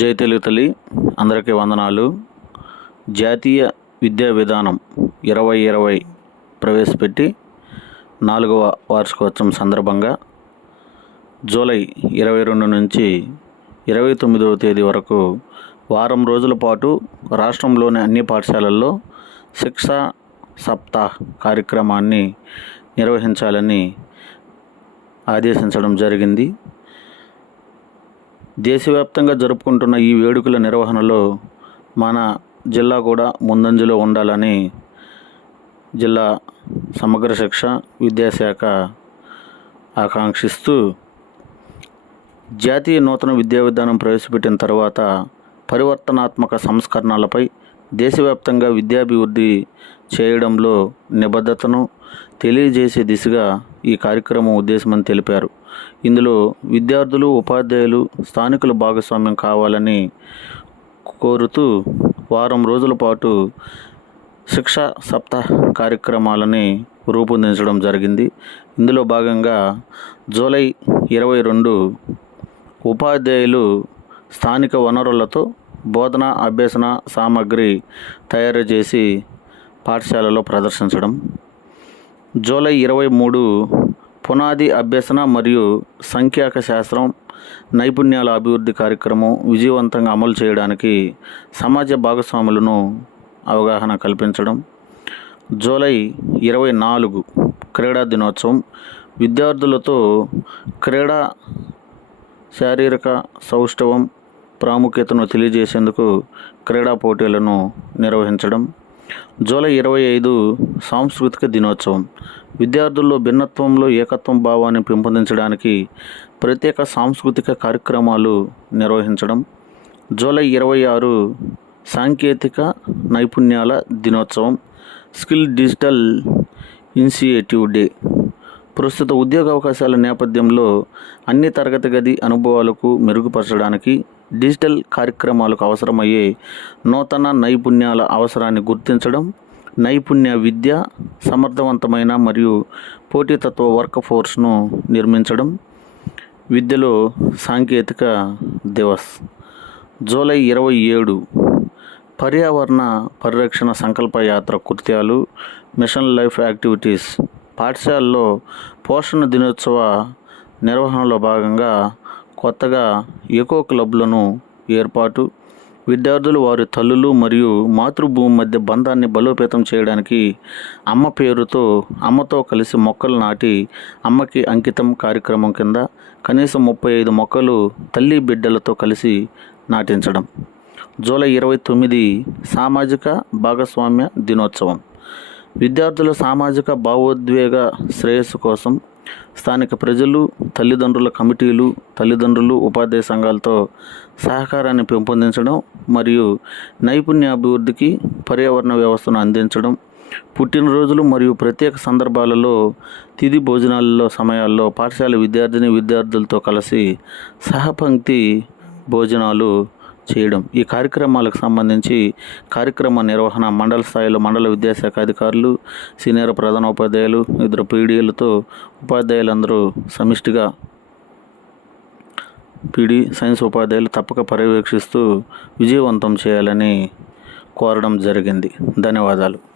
జై తెలుగు తల్లి అందరికీ వందనాలు. జాతీయ విద్యా విధానం ఇరవై ఇరవై ప్రవేశపెట్టి నాలుగవ వార్షికోత్సవం సందర్భంగా జూలై ఇరవై రెండు నుంచి ఇరవై తొమ్మిదవ తేదీ వరకు వారం రోజుల పాటు రాష్ట్రంలోని అన్ని పాఠశాలల్లో శిక్షా సప్తాహ్ కార్యక్రమాన్ని నిర్వహించాలని ఆదేశించడం జరిగింది. దేశవ్యాప్తంగా జరుపుకుంటున్న ఈ వేడుకల నిర్వహణలో మన జిల్లా కూడా ముందంజలో ఉండాలని జిల్లా సమగ్ర శిక్ష విద్యాశాఖ ఆకాంక్షిస్తూ జాతీయ నూతన విద్యా విధానం ప్రవేశపెట్టిన తర్వాత పరివర్తనాత్మక సంస్కరణలపై దేశవ్యాప్తంగా విద్యాభివృద్ధి చేయడంలో నిబద్ధతను తెలియజేసే దిశగా ఈ కార్యక్రమం ఉద్దేశమని తెలిపారు. ఇందులో విద్యార్థులు ఉపాధ్యాయులు స్థానికుల భాగస్వామ్యం కావాలని కోరుతూ వారం రోజుల పాటు శిక్షా సప్తాహ కార్యక్రమాలని రూపొందించడం జరిగింది. ఇందులో భాగంగా జూలై ఇరవై రెండు ఉపాధ్యాయులు స్థానిక వనరులతో బోధన అభ్యసన సామగ్రి తయారు చేసి పాఠశాలలో ప్రదర్శించడం. జూలై ఇరవై మూడు పునాది అభ్యసన మరియు సంఖ్యాక శాస్త్రం నైపుణ్యాల అభివృద్ధి కార్యక్రమం విజయవంతంగా అమలు చేయడానికి సమాజ భాగస్వాములను అవగాహన కల్పించడం. జూలై ఇరవై నాలుగు క్రీడా దినోత్సవం. విద్యార్థులతో క్రీడా శారీరక సౌష్ఠవం ప్రాముఖ్యతను తెలియజేసేందుకు క్రీడా పోటీలను నిర్వహించడం. జూలై ఇరవై ఐదు సాంస్కృతిక దినోత్సవం. విద్యార్థుల్లో భిన్నత్వంలో ఏకత్వం భావాన్ని పెంపొందించడానికి ప్రత్యేక సాంస్కృతిక కార్యక్రమాలు నిర్వహించడం. జూలై ఇరవై ఆరు సాంకేతిక నైపుణ్యాల దినోత్సవం. Skill digital initiative day. ప్రస్తుత ఉద్యోగ అవకాశాల నేపథ్యంలో అన్ని తరగతి గది అనుభవాలకు మెరుగుపరచడానికి డిజిటల్ కార్యక్రమాలకు అవసరమయ్యే నూతన నైపుణ్యాల అవసరాన్ని గుర్తించడం నైపుణ్య విద్య సమర్థవంతమైన మరియు పోటీతత్వ వర్క్ ఫోర్స్ను నిర్మించడం. విద్యలో సాంకేతిక దివస్. జూలై ఇరవై ఏడు. పర్యావరణ పరిరక్షణ సంకల్ప యాత్ర కృత్యాలు మిషన్ లైఫ్ యాక్టివిటీస్. పాఠశాలలో పోషణ దినోత్సవ నిర్వహణలో భాగంగా కొత్తగా ఎకో క్లబ్లను ఏర్పాటు విద్యార్థులు వారి తల్లులు మరియు మాతృభూమి మధ్య బంధాన్ని బలోపేతం చేయడానికి అమ్మ పేరుతో అమ్మతో కలిసి మొక్కలు నాటి అమ్మకి అంకితం కార్యక్రమం కింద కనీసం ముప్పై ఐదు మొక్కలు తల్లి బిడ్డలతో కలిసి నాటించడం. జూలై ఇరవై తొమ్మిది సామాజిక భాగస్వామ్య దినోత్సవం. విద్యార్థుల సామాజిక భావోద్వేగ శ్రేయస్సు కోసం స్థానిక ప్రజలు తల్లిదండ్రుల కమిటీలు తల్లిదండ్రులు ఉపాధ్యాయ సంఘాలతో సహకారాన్ని పెంపొందించడం మరియు నైపుణ్య అభివృద్ధికి పర్యావరణ వ్యవస్థను అందించడం పుట్టినరోజులు మరియు ప్రత్యేక సందర్భాలలో తిది భోజనాలలో సమయాల్లో పాఠశాల విద్యార్థిని విద్యార్థులతో కలిసి సహపంక్తి భోజనాలు చేయడం. ఈ కార్యక్రమాలకు సంబంధించి కార్యక్రమ నిర్వహణ మండల స్థాయిలో మండల విద్యాశాఖ అధికారులు సీనియర్ ప్రధాన ఉపాధ్యాయులు ఇద్దరు పీడీలతో ఉపాధ్యాయులందరూ సమిష్టిగా పీడీ సైన్స్ ఉపాధ్యాయులు తప్పక పర్యవేక్షిస్తూ విజయవంతం చేయాలని కోరడం జరిగింది. ధన్యవాదాలు.